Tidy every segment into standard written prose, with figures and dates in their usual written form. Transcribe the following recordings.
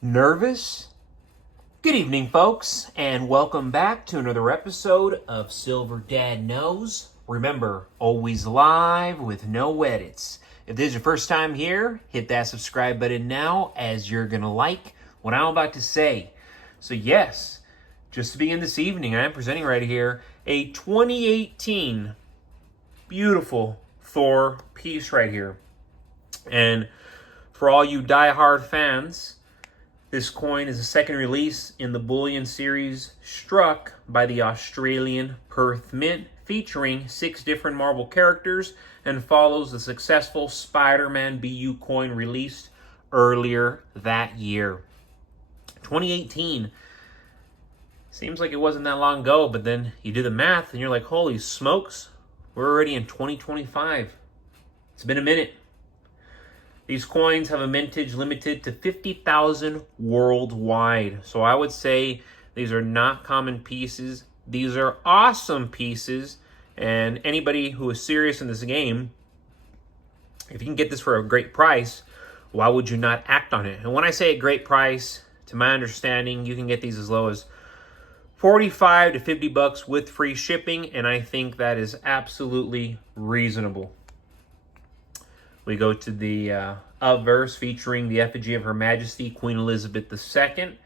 Nervous? Good evening, folks, and welcome back to another episode of Silver Dad Knows. Remember, always live with no edits. If this is your first time here, hit that subscribe button now, as you're going to like what I'm about to say. So yes, just to begin this evening, I am presenting right here a 2018 beautiful Thor piece right here. And for all you die-hard fans, this coin is a second release in the Bullion series struck by the Australian Perth Mint, featuring 6 different Marvel characters, and follows the successful Spider-Man BU coin released earlier that year. 2018 seems like it wasn't that long ago, but then you do the math and you're like, holy smokes, we're already in 2025. It's been a minute. These coins have a mintage limited to 50,000 worldwide. So I would say these are not common pieces. These are awesome pieces. And anybody who is serious in this game, if you can get this for a great price, why would you not act on it? And when I say a great price, to my understanding, you can get these as low as 45 to 50 bucks with free shipping. And I think that is absolutely reasonable. We go to the obverse featuring the effigy of Her Majesty Queen Elizabeth II.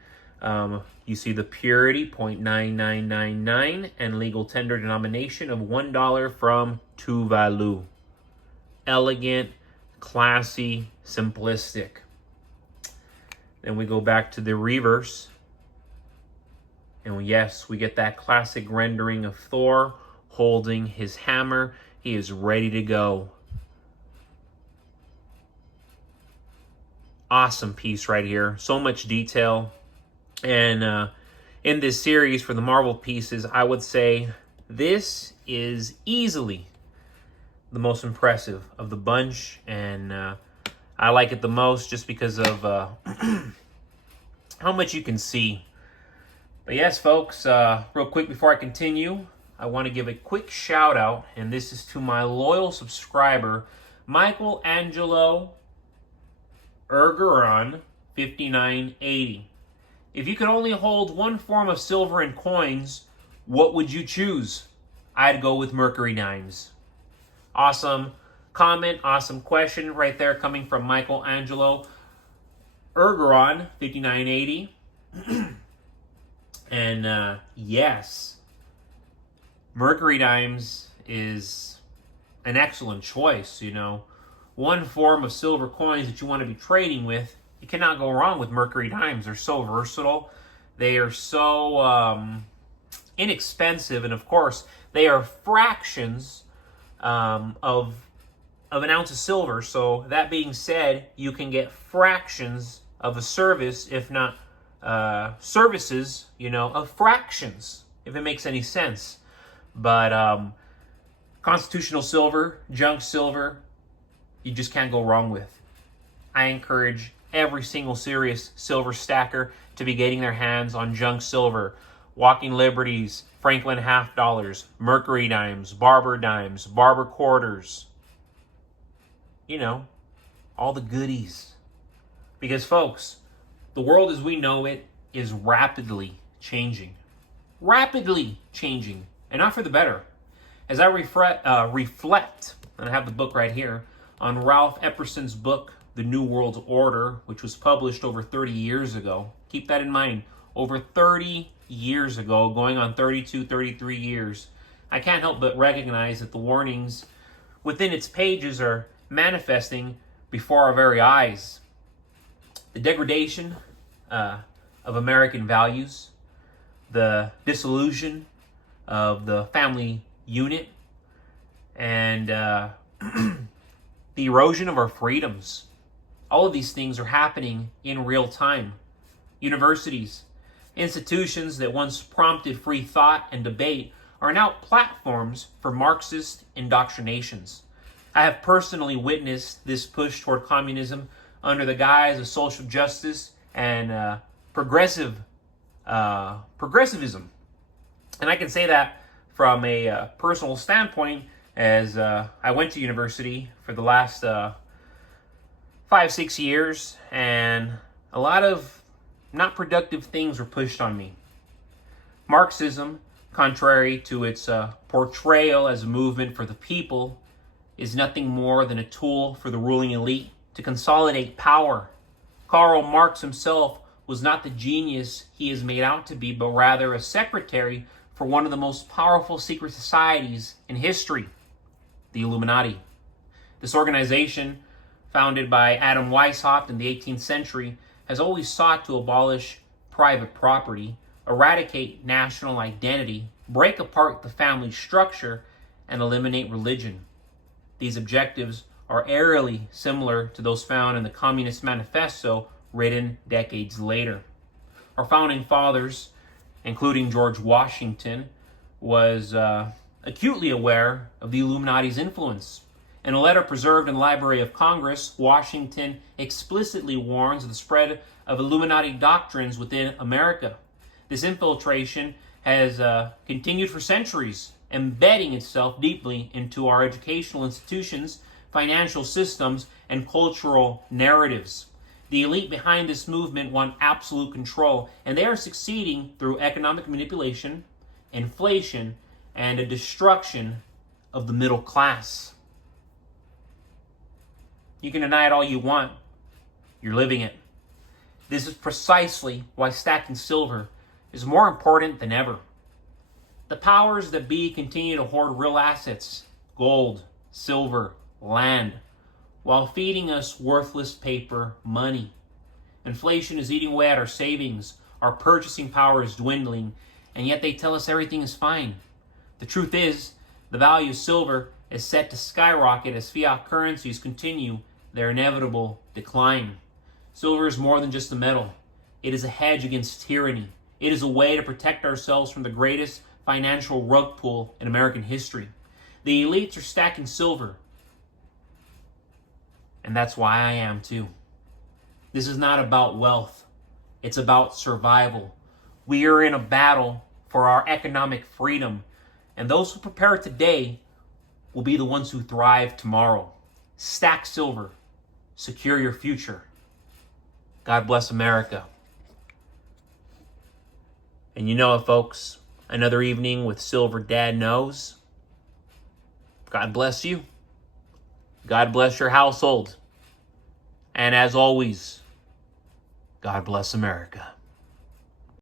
You see the purity, 0.9999, and legal tender denomination of $1 from Tuvalu. Elegant, classy, simplistic. Then we go back to the reverse. And yes, we get that classic rendering of Thor holding his hammer. He is ready to go. Awesome piece right here. So much detail. And in this series for the Marvel pieces, I would say this is easily the most impressive of the bunch. And I like it the most just because of how much you can see. But yes, folks, real quick before I continue, I want to give a quick shout out. And this is to my loyal subscriber, Michael Angelo Ergeron 5980. If you could only hold one form of silver in coins, what would you choose? I'd go with Mercury dimes. Awesome comment, awesome question right there coming from Michael Angelo Ergeron 5980. And yes, Mercury dimes is an excellent choice, you know. One form of silver coins that you want to be trading with, you cannot go wrong with Mercury dimes. They're so versatile. They are so inexpensive. And of course, they are fractions of an ounce of silver. So that being said, you can get fractions of a service, if not services, you know, of fractions, if it makes any sense. But constitutional silver, junk silver, you just can't go wrong with. I encourage every single serious silver stacker to be getting their hands on junk silver, Walking Liberties, Franklin half dollars, Mercury dimes, Barber quarters. You know, all the goodies. Because folks, the world as we know it is rapidly changing. Rapidly changing. And not for the better. As I reflect, and I have the book right here, on Ralph Epperson's book, The New World Order, which was published over 30 years ago. Keep that in mind. Over 30 years ago, going on 32, 33 years. I can't help but recognize that the warnings within its pages are manifesting before our very eyes. The degradation of American values, the dissolution of the family unit, and the erosion of our freedoms. All of these things are happening in real time. Universities, institutions that once prompted free thought and debate are now platforms for Marxist indoctrinations. I have personally witnessed this push toward communism under the guise of social justice and progressivism. And I can say that from a personal standpoint, as I went to university for the last 5-6 years, and a lot of not productive things were pushed on me. Marxism, contrary to its portrayal as a movement for the people, is nothing more than a tool for the ruling elite to consolidate power. Karl Marx himself was not the genius he is made out to be, but rather a secretary for one of the most powerful secret societies in history, the Illuminati. This organization, founded by Adam Weishaupt in the 18th century, has always sought to abolish private property, eradicate national identity, break apart the family structure, and eliminate religion. These objectives are eerily similar to those found in the Communist Manifesto written decades later. Our founding fathers, including George Washington, was acutely aware of the Illuminati's influence. In a letter preserved in the Library of Congress, Washington explicitly warns of the spread of Illuminati doctrines within America. This infiltration has continued for centuries, embedding itself deeply into our educational institutions, financial systems, and cultural narratives. The elite behind this movement want absolute control, and they are succeeding through economic manipulation, inflation, and a destruction of the middle class. You can deny it all you want. You're living it. This is precisely why stacking silver is more important than ever. The powers that be continue to hoard real assets, gold, silver, land, while feeding us worthless paper money. Inflation is eating away at our savings, our purchasing power is dwindling, and yet they tell us everything is fine. The truth is, the value of silver is set to skyrocket as fiat currencies continue their inevitable decline. Silver is more than just a metal. It is a hedge against tyranny. It is a way to protect ourselves from the greatest financial rug pull in American history. The elites are stacking silver. And that's why I am too. This is not about wealth. It's about survival. We are in a battle for our economic freedom. And those who prepare today will be the ones who thrive tomorrow. Stack silver. Secure your future. God bless America. And you know it, folks. Another evening with Silver Dad Knows. God bless you. God bless your household. And as always, God bless America.